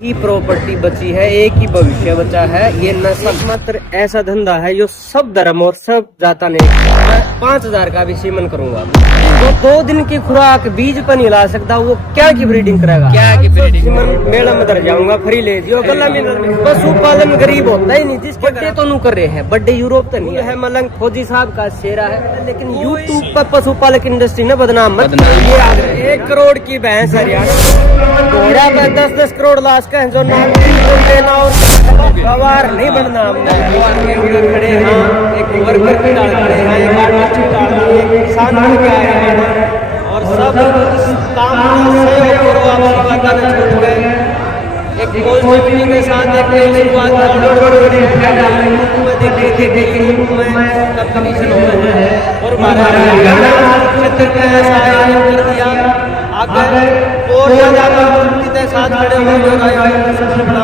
की प्रॉपर्टी बची है, एक ही भविष्य बचा है। ये नस्ल मात्र ऐसा धंधा है जो सब धर्म और सब जाता ने 5,000 का भी सीमन करूंगा। वो 2 दिन की खुराक बीज पर नहीं ला सकता, वो क्या की ब्रीडिंग करेगा? क्या की ब्रीडिंग? सीमन मेला में दर जाऊंगा, फ्री ले जियो गला में। पशुपालन गरीब होता ही नहीं, जिस बड्डे तो नहीं कर रहे हैं, बड्डे यूरोप तो नहीं है। मलंग फौजी साहब का शेरा है, लेकिन यूट्यूब पर पशुपालक इंडस्ट्री ने बदनाम मत। ये 1 करोड़ की भैंस हरियाणा घोड़ा पे 10-10 करोड़ लाश का है, जो नाम लेना और गवार नहीं बनना। हमने खड़े हैं, एक वर्कर भी डाल खड़े हैं, एक आर्टिस्ट भी डाल रहे हैं, एक किसान भी आया है, और सब इस काम में सहयोग करो। आप लगातार छूट गए, एक पॉजिटिविटी के साथ एक शुरुआत में देखी में कंपटीशन हो रहा है, और हरियाणा क्षेत्र में ऐसा आयोजन कर दिया। अगर और ज्यादा के साथ खड़े हुए लोग सबसे बड़ा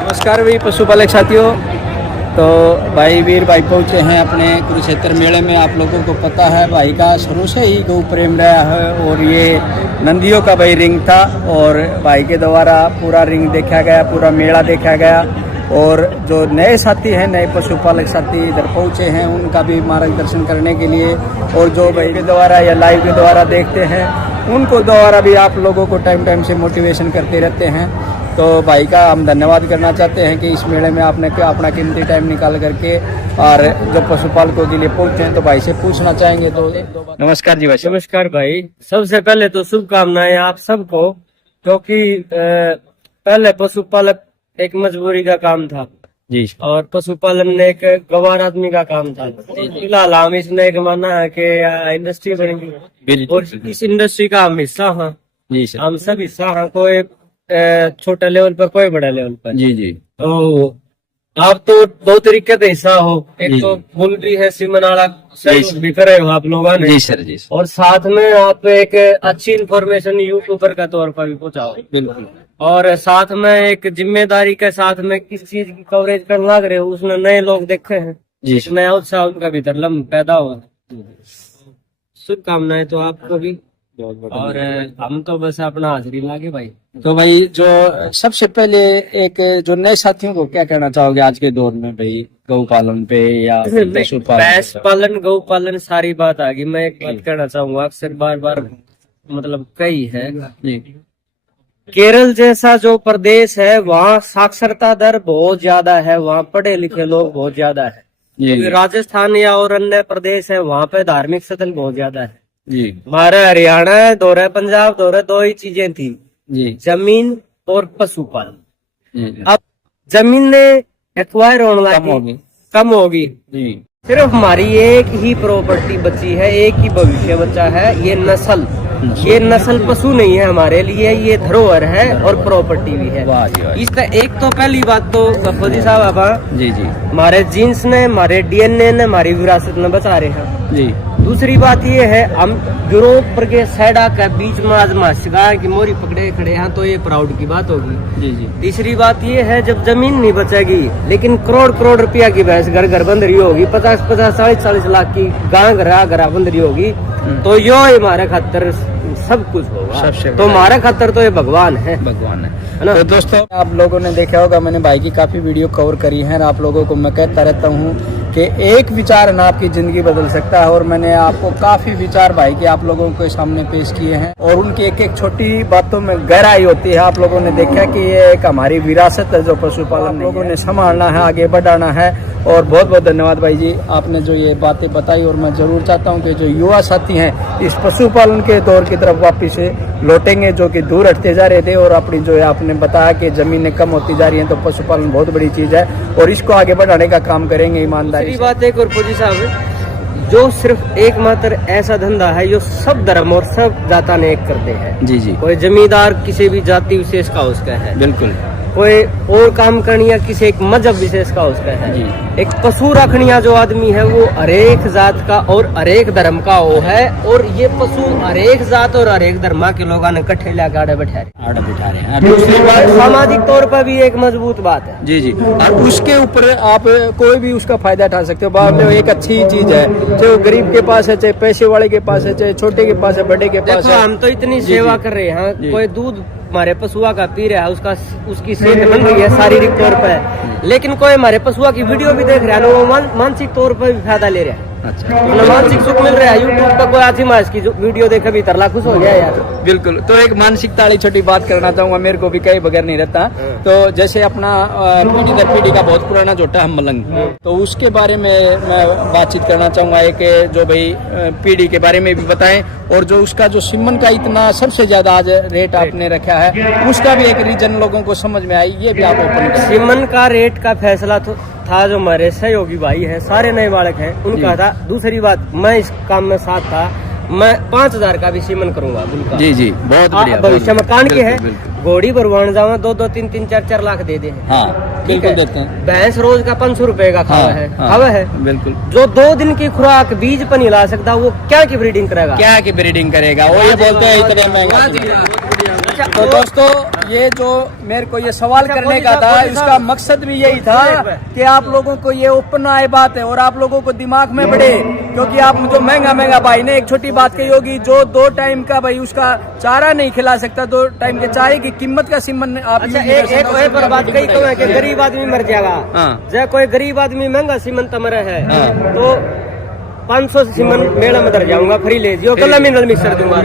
नमस्कार भाई पशुपालक साथियों। तो भाई वीर भाई पहुँचे हैं अपने कुरुक्षेत्र मेले में। आप लोगों को पता है भाई का शुरू से ही गौ प्रेम रहा है, और ये नंदियों का भाई रिंग था, और भाई के द्वारा पूरा रिंग देखा गया, पूरा मेला देखा गया। और जो नए साथी हैं, नए पशुपालक साथी इधर पहुँचे हैं, उनका भी मार्गदर्शन करने के लिए, और जो भाई के द्वारा या लाइव के द्वारा देखते हैं उनको द्वारा भी आप लोगों को टाइम से मोटिवेशन करते रहते हैं। तो भाई का हम धन्यवाद करना चाहते हैं कि इस मेले में आपने अपना कीमती टाइम निकाल करके और जो पशुपालकों के लिए पहुंचे हैं, तो भाई से पूछना चाहेंगे। तो नमस्कार जी भाई। नमस्कार भाई, सबसे पहले तो शुभकामनाएं आप सबको, क्योंकि पहले पशुपालक एक मजबूरी का काम था जी, और पशुपालन ने एक गवार आदमी का काम था। फिलहाल हम इसने एक माना है कि इंडस्ट्री बनेगी, और इस इंडस्ट्री का हम हिस्सा हैं जी सर। हम सब हिस्सा हैं, कोई छोटे लेवल पर, कोई बड़ा लेवल पर। जी जी। तो आप तो 2 तरीके से हिस्सा हो, एक तो फुल भी है सीमन वाला भी कर रहे हो आप लोगों ने जी सर। जी और साथ में आप एक अच्छी इंफॉर्मेशन यूट्यूबर का तौर पर भी पहुंचाओ। बिल्कुल। और साथ में एक जिम्मेदारी के साथ में किस चीज की कवरेज करने लग रहे हो, उसमें नए लोग देखे हैं, जी नया उत्साह उनका भीतर लम पैदा हुआ। शुभकामनाएं तो आपको भी, और हम तो बस अपना हाजिरी लागे भाई। तो भाई जो सबसे पहले एक जो नए साथियों को क्या कहना चाहोगे आज के दौर में भाई, गौ पालन पे या भैंस पालन, गौ पालन, सारी बात आ गई। मैं एक बात कहना चाहूंगा, अक्सर बार बार मतलब कही है जी। केरल जैसा जो प्रदेश है, वहाँ साक्षरता दर बहुत ज्यादा है, वहाँ पढ़े लिखे लोग बहुत ज्यादा है। जी। राजस्थान या और अन्य प्रदेश है, वहाँ पे धार्मिक स्थल बहुत ज्यादा है। जी। हमारा हरियाणा है, दौरे पंजाब, दौरे 2 ही चीजें थी, जी। जमीन और पशुपालन। जी। अब जमीन ने एक्वायर होने लगी, कम होगी। जी। सिर्फ हमारी एक ही प्रॉपर्टी बची है, एक ही भविष्य बचा है, ये नस्ल। ये नस्ल पशु नहीं है हमारे लिए, ये धरोहर है और प्रॉपर्टी भी है। इसका एक तो पहली बात तो फौजी साहब आप जी जी हमारे जीन्स ने, हमारे डीएनए ने, हमारी विरासत में बचा रहे हैं जी। दूसरी बात ये है, हम यूरोप के सैडा के बीच में आज मास्टर की मोरी पकड़े खड़े हैं, तो ये प्राउड की बात होगी। जी जी। तीसरी बात ये है, जब जमीन नहीं बचेगी, लेकिन करोड़ रुपया की भैंस घर घर बंद रही होगी, 50 40 लाख की गां घरा बंद रही होगी, तो यो हमारे खातर सब कुछ होगा। तो हमारे खातर तो ये भगवान है ना। तो दोस्तों आप लोगों ने देखा होगा, मैंने भाई की काफी वीडियो कवर करी है, आप लोगों को मैं कहता रहता हूँ कि एक विचार ना आपकी जिंदगी बदल सकता है, और मैंने आपको काफी विचार भाई के आप लोगों के सामने पेश किए हैं, और उनकी एक एक छोटी बातों में गहराई होती है। आप लोगों ने देखा कि ये एक हमारी विरासत है जो पशुपालन लोगों ने संभालना है, आगे बढ़ाना है। और बहुत बहुत धन्यवाद भाई जी, आपने जो ये बातें बताई। और मैं जरूर चाहता हूँ कि जो युवा साथी हैं इस पशुपालन के दौर की तरफ वापिस लौटेंगे, जो कि दूर हटते जा रहे थे, और अपनी जो है आपने बताया कि जमीनें कम होती जा रही हैं, तो पशुपालन बहुत बड़ी चीज है, और इसको आगे बढ़ाने का काम करेंगे ईमानदारी से। बात एक और फौजी साहब, जो सिर्फ एकमात्र ऐसा धंधा है जो सब धर्म और सब जाता ने एक करते हैं। जी जी। कोई जमींदार किसी भी जाति विशेष का उसका है, बिल्कुल। कोई और काम करनी या किसी एक मजहब विशेष का उसका है। जी। एक पशु रखनिया जो आदमी है वो हरेक जात का और हरेक धर्म का वो है, और ये पशु हरेक जात और हरेक धर्म के लोगों ने इकट्ठे लाके आड़े बैठा रहे हैं। दूसरी बात, सामाजिक तौर पर भी एक मजबूत बात है। जी जी, और उसके ऊपर आप कोई भी उसका फायदा उठा सकते हो। बाद में एक अच्छी चीज है, चाहे वो गरीब के पास है, चाहे पैसे वाले के पास है, चाहे छोटे के पास है, बड़े के पास है। हम तो इतनी सेवा कर रहे हैं, कोई दूध हमारे पशुआ का पी रहा है, उसकी सेहत बन रही है शारीरिक तौर पर, लेकिन कोई हमारे पशुआ की वीडियो भी देख रहा है, वो मानसिक तौर पर भी फायदा ले रहा है। अच्छा, तो मानसिक सुख मिल रहा है। यूट्यूब पर कोई आती मास की वीडियो देखे भी तरला खुश हो गया यार। बिल्कुल। तो एक मानसिकता वाली छोटी बात करना चाहूंगा, मेरे को भी कई बगैर नहीं रहता। तो जैसे अपना पीढ़ी दर पीढ़ी का बहुत पुराना जोटा है मलंग, तो उसके बारे में मैं बातचीत करना चाहूंगा। एक जो भाई पीढ़ी के बारे में भी बताएं, और जो उसका जो सिमन का इतना सबसे ज्यादा आज रेट आपने रखा है, उसका भी एक रीजन लोगों को समझ में आई, ये भी आप ओपन करें। सिमन का रेट का फैसला तो था जो हमारे सहयोगी भाई है, सारे नए बालक हैं, उनका था। दूसरी बात, मैं इस काम में साथ था, मैं 5,000 का भी सीमन करूंगा उनका। जी जी, बहुत बढ़िया। भविष्य में कान के है, घोड़ी भरवान जावा 2-2, 3-3, 4-4 लाख दे दे। हाँ, बिल्कुल देते हैं। भैंस रोज का 500 रुपए का खावा है, खावा है बिल्कुल। जो 2 दिन की खुराक बीज पर नहीं ला सकता, वो क्या की ब्रीडिंग करेगा? क्या की ब्रीडिंग करेगा? वो ये बोलते हैं इतने महंगा। तो दोस्तों, ये जो मेरे को ये सवाल करने का था, इसका मकसद भी यही था कि आप लोगों को ये ओपन आए बात है, और आप लोगों को दिमाग में बढ़े, क्योंकि आप जो महंगा भाई ने एक छोटी बात कही होगी, जो 2 टाइम का भाई उसका चारा नहीं खिला सकता, 2 टाइम के चारे की कीमत का सिमन आप। अच्छा, एक और बात कही तो है कि गरीब आदमी मर जाएगा। जब कोई गरीब आदमी महंगा सीमन मरे है तो 500 सीमन मेला में दर जाऊंगा, फ्री ले जियो, गला मिनरल मिक्सर दूंगा।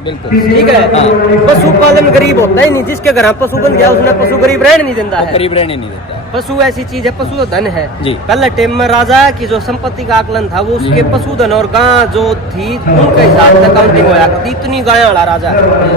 बिल्कुल ठीक है। पशुपालन गरीब होता ही नहीं, जिसके घर पशु बन गया उसने पशु गरीब रहने नहीं देता है। गरीब रहने नहीं देता। पशु ऐसी चीज है, पशु तो धन है जी। पहले टाइम में राजा की जो संपत्ति का आकलन था, वो उसके पशुधन और गां जो थी उनके हिसाब से काउंटिंग होया करती। इतनी गाय वाला राजा,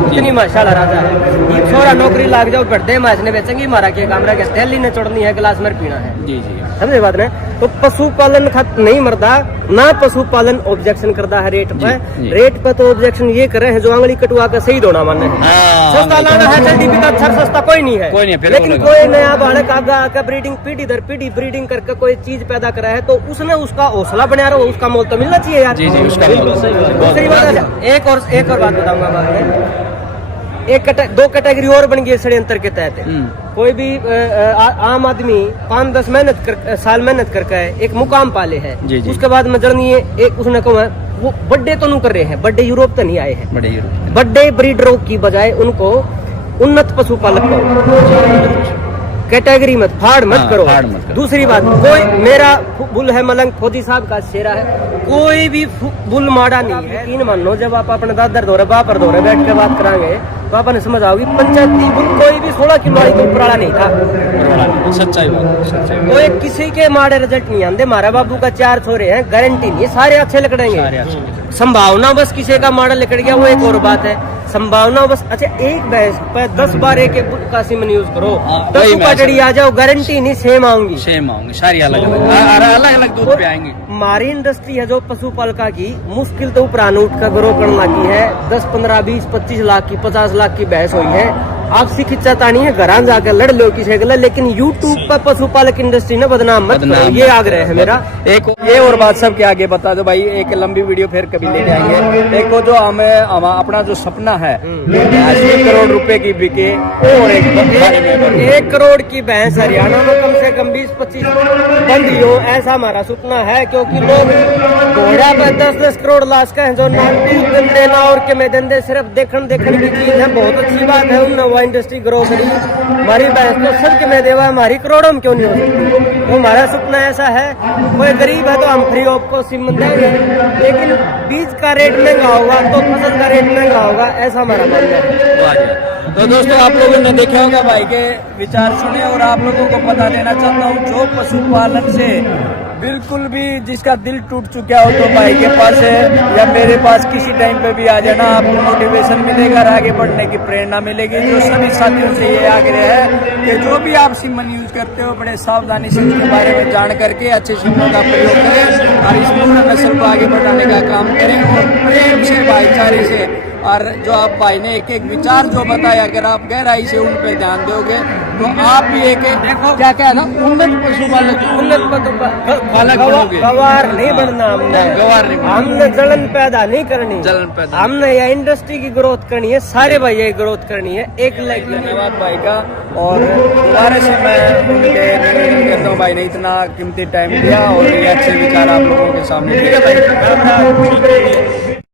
इतनी माशाल्लाह राजा है। ये छोरा नौकरी लाग जाओ, बढ़ते माछने बेचेंगे, मारा के कामरा के थैली ने चढ़नी है, गिलास में पीना है। जी जी, समझे बात ने। तो पशुपालन नहीं मरदा ना, पशुपालन ऑब्जेक्शन करता है रेट पे। रेट पे तो ऑब्जेक्शन ये करे है जो आंगली कटवा के सही दोना माने है। सस्ता लाना है, जल्दी पिता अच्छा सस्ता कोई नहीं है, लेकिन कोई नया बालक आगा ब्रीडिंग पीढ़ी दर पीढ़ी ब्रीडिंग करके कोई चीज पैदा करा है, तो उसने उसका हौसला बनाया रहो, उसका मोल तो मिलना चाहिए यार। जी जी, उसका सही बात है। एक और बात बताऊंगा बाद में। 2 कैटेगरी और बन गई षड्यंत्र के तहत। कोई भी आम आदमी 5-10 साल मेहनत करके एक मुकाम पाले है, उसके बाद में जर्नी एक उसने कहा वो बड्डे तो नहीं कर रहे हैं, बड्डे यूरोप तो नहीं आए हैं, बड्डे ब्रीडरों की बजाय उनको उन्नत पशुपालक करो, कैटेगरी मत फाड़ मत करो। दूसरी बात, कोई मेरा बुल है मलंग फौजी साहब का शेरा है, कोई भी बुल माड़ा नहीं है। यकीन मानो, जब आप अपने दादर दौरे बापर दौरे बैठ के बात कराएंगे तो आपने समझ आओगी, पंचायती बुल कोई भी 16 किलो वाली कोई पुराना नहीं था। सच्चाई बात। कोई किसी के माड़े रिजल्ट नहीं आते। हमारे बाबू का 4 छोरे हैं, गारंटी नहीं सारे अच्छे लकड़ेंगे। संभावना बस किसी का माड़ा लिकड़ गया, वो एक और बात है। संभावना बस। अच्छा, एक भैंस पर 10-12 के का सीमन यूज करो, 10 पटड़ी आ जाओ, गारंटी नहीं सेम आऊंगी सारी अलग दूध पे आएंगे। हमारी इंडस्ट्री है जो पशुपालका की, मुश्किल तो प्राण उठ का ग्रो करना की है। 10, 15, 20, 25 लाख की 50 लाख की भैंस हुई है। आपसी खिंचाता नहीं है, घर जाकर लड़ लो किसी गला, लेकिन यूट्यूब पर पशुपालक इंडस्ट्री ने बदनाम मत करो, ये आग्रह है मेरा। एक ये और बात सबके आगे बता दो भाई, एक लंबी वीडियो फिर कभी ले जाएंगे। एक जो हमें अपना जो सपना है 80 करोड़ रुपए की बिके, और 1 करोड़ की भैंस हरियाणा में कम से कम 20-25 बंदी हो, ऐसा हमारा सपना है। क्योंकि लोग घोड़ा पर 10-10 करोड़ लाश का है, जो देना और के में धंधे सिर्फ देखने की चीज है। बहुत अच्छी बात है, उन इंडस्ट्री ग्रो करी। हमारी भैंस तो सबके में देवा, हमारी करोड़ों में क्यों नहीं हो सकती? तो हमारा सपना ऐसा है, कोई गरीब है तो हम फ्री ऑफ को सीमन देंगे, लेकिन बीज का रेट महंगा होगा तो फसल का रेट महंगा होगा, ऐसा हमारा मानना है। तो दोस्तों, आप लोगों ने देखा होगा भाई के विचार सुने, और आप लोगों को बता देना चाहता हूँ, जो पशुपालन से बिल्कुल भी जिसका दिल टूट चुका हो तो भाई के पास है, या मेरे पास किसी टाइम पे भी आ जाना, आपको मोटिवेशन मिलेगा, आगे बढ़ने की प्रेरणा मिलेगी। जो सभी साथियों से ये आग्रह है कि जो भी आप सीमन यूज करते हो, बड़े सावधानी से इसके बारे में जान करके अच्छे सीमनों का प्रयोग करें, और इस पूर्ण नस्ल को आगे बढ़ाने का काम करें, और प्रेम से भाईचारे से और जो आप भाई ने एक एक विचार जो बताया, अगर आप गहराई से उन पे ध्यान दोगे तो आप भी एक क्या क्या है ना उन्नत पशुपालक गवार नहीं बनना हमने, गवार नहीं बनना। हमने जलन पैदा नहीं करनी, जलन पैदा हमने यह इंडस्ट्री की ग्रोथ करनी है, सारे भाई यही ग्रोथ करनी है। एक लाइक धन्यवाद भाई का, और दोबारा से मैं उनके कहता हूँ भाई ने इतना कीमती टाइम दिया और ये अच्छे विचार आप लोगों के सामने, ठीक है भाई।